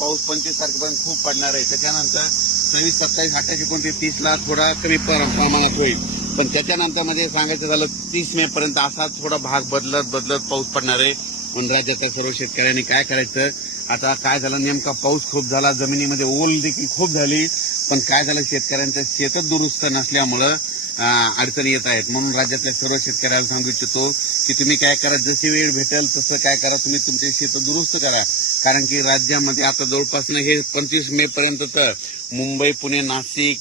पाऊस पंचवीस तारखेपर्यंत खूप पडणार आहे. त्याच्यानंतर सव्वीस सत्तावीस अठ्ठावीस एकोणतीस तीसला थोडा कमी प्रमाणात होईल. पण त्याच्यानंतरमध्ये सांगायचं झालं तीस मे पर्यंत असा थोडा भाग बदलत बदलत पाऊस पडणार आहे. म्हणून राज्यातल्या सर्व शेतकऱ्यांनी काय करायचं? आता काय झालं? नेमका पाऊस खूप झाला जमिनीमध्ये ओल देखील खूप झाली. पण काय झालं? शेतकऱ्यांचं शेतच दुरुस्त नसल्यामुळं अडचणी येत आहेत. म्हणून राज्यातल्या सर्व शेतकऱ्याला सांगू इच्छितो की तुम्ही काय करा जशी वेळ भेटेल तसं काय करा. तुम्ही तुमचे शेत दुरुस्त करा. कारण की राज्यामध्ये आता जवळपास हे पंचवीस मे पर्यंत तर मुंबई पुणे नाशिक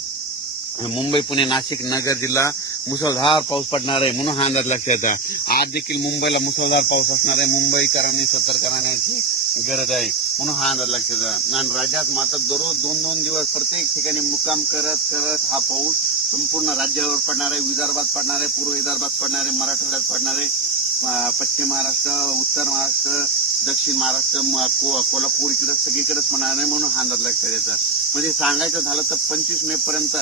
मुंबई पुणे नाशिक नगर जिल्हा मुसळधार पाऊस पडणार आहे म्हणून हा अंदाज लक्षात आहे आज देखील मुंबईला मुसळधार पाऊस असणार आहे. मुंबईकरांनी सतर्क राहण्याची गरज आहे म्हणून हा अंदाज लक्षात आहे आणि राज्यात मात्र दररोज दोन दोन दिवस प्रत्येक ठिकाणी मुक्काम करत करत हा पाऊस संपूर्ण राज्यावर पडणार आहे विदर्भात पडणार आहे पूर्व विदर्भात पडणार आहे मराठवाड्यात पडणार आहे पश्चिम महाराष्ट्र उत्तर महाराष्ट्र दक्षिण महाराष्ट्र को- कोल्हापूर इकडे सगळीकडेच पडणार आहे म्हणून हा अंदाज लक्षात येतं. म्हणजे सांगायचं झालं तर पंचवीस मे पर्यंत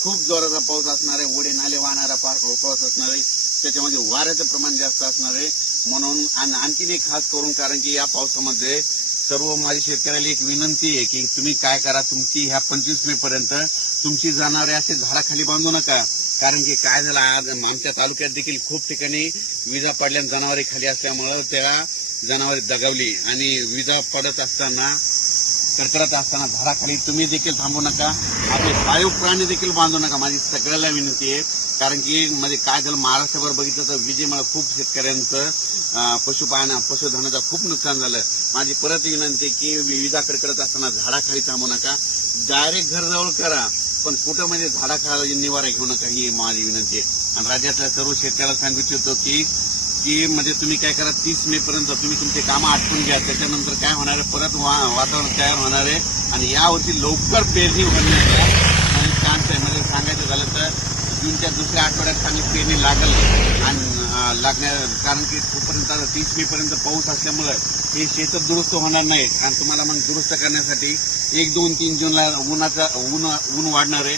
खूप जोराचा पाऊस असणार आहे ओढे नाले वाहणारा पार पाऊस असणार आहे त्याच्यामध्ये वाऱ्याचं प्रमाण जास्त असणार आहे म्हणून आणखीन एक खास करून कारण की या पावसामध्ये सर्व माझ्या शेतकऱ्याला एक विनंती आहे की तुम्ही काय करा तुमची ह्या पंचवीस मे पर्यंत तुमची जनावरे असे झाडाखाली बांधू नका. कारण की काय झालं आज? आमच्या तालुक्यात देखील खूप ठिकाणी विजा पडल्या जनावरे खाली असल्यामुळं त्या जनावरे दगावली. आणि विजा पडत असताना कडकडत असताना झाडाखाली तुम्ही देखील थांबू नका. आपले पाळीव प्राणी देखील बांधू नका. माझी सगळ्याला विनंती आहे. कारण की म्हणजे काय झालं? महाराष्ट्रभर बघितलं तर विजेमुळे खूप शेतकऱ्यांचं पशुपालन पशुधनाचं खूप नुकसान झालं. माझी परत विनंती आहे की विजा कडकडत असताना झाडाखाली थांबू नका. डायरेक्ट घरजवळ करा. पण कुठं म्हणजे झाडाखाली निवारा घेऊ नका ही माझी विनंती आहे. आणि राज्यातल्या सर्व शेतकऱ्याला सांगू इच्छितो की की म्हणजे तुम्ही काय करा तीस मे पर्यंत तुम्ही तुमचे कामं आटपून घ्या. त्याच्यानंतर काय होणार आहे परत वा- वातावरण तयार होणार आहे. आणि यावर्षी लवकर पेरणी होण्याचा म्हणजे चान्स आहे म्हणजे सांगायचं झालं तर जूनच्या दुसऱ्या आठवड्यात चांगली पेरणी लागल आणि लागण्या कारण की तोपर्यंत आता तीस मे पर्यंत पाऊस असल्यामुळे हे शेत दुरुस्त होणार नाहीत आणि तुम्हाला मग दुरुस्त करण्यासाठी एक दोन तीन जूनला उन्हाचा ऊन ऊन वाढणार आहे.